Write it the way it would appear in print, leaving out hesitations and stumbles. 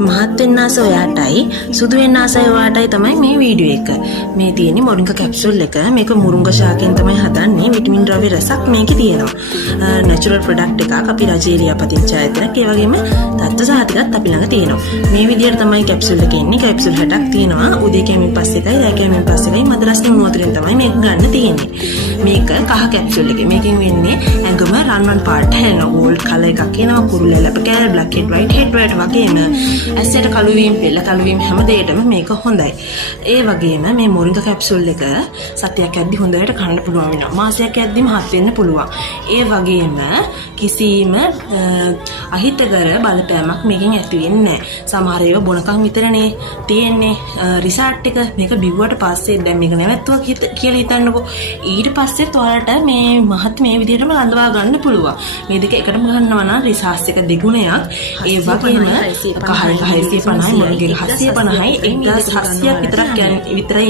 මහත් වෙන්න ආස ඔයාටයි සුදු වෙන්න ආසයි ඔයාටයි තමයි මේ වීඩියෝ එක. මේ තියෙන්නේ මොරින්ගා කැප්සූල් එක. මේක මුරුංගා ශාකයෙන් තමයි හදන්නේ. විටමින් ද්‍රව්‍ය රසක් මේකේ තියෙනවා. නැචරල් ප්‍රොඩක්ට් එකක්. අපි රජයේ ලියාපදිංචි ආයතනයක්. ඒ වගේම තත්ත්ව සහතිකත් අපි ළඟ තියෙනවා. මේ විදිහට තමයි කැප්සූල් එක එන්නේ. කැප්සූල් 60ක් තියෙනවා. උදේ කැමීන් පස්සේ එකයි, රෑ කැමීන් පස්සේ එකයි, මදරස්නේ උණු වතුරෙන් තමයි මේක ගන්න තියෙන්නේ. මේක කහ කැප්සූල් එක. මේකෙන් වෙන්නේ ඇඟම රන්වන් පාට හැරෙනවා. ගෝල්ඩ් කලර් එකක් එනවා. කුරුල්ල ලැබ කෑල්ල, බ්ලැක් හෙඩ්, වයිට් හෙඩ් වලට වගේම ඇසට කළු වීම, පෙළ කළු වීම හැම දෙයකටම මේක හොඳයි. ඒ වගේම මේ මොරින්ගා කැප්සූල් එක සතියක් යද්දි හොඳට කන්න පුළුවන් වෙනවා. මාසයක් යද්දිම හත් වෙන්න පුළුවන්. ඒ වගේම කිසිම අහිතකර බලපෑමක් මේකෙන් ඇති වෙන්නේ නැහැ. සමහර ඒවා බොනකම් විතරනේ තියෙන්නේ රිසර්ට් එක. මේක බිව්වට පස්සේ දැන් මේක නැවැත්තුවා කියලා හිතන්නකෝ. ඊට පස්සෙත් ඔයාලට මේ මහත් මේ විදිහටම රඳවා ගන්න පුළුවන්. මේ දෙක එකටම ගන්නවා නම් රිසර්ච් එක දෙගුණයක්. ඒ වගේම කහරක 650යි මොරින්ගා 750යි 1700ක් විතරයි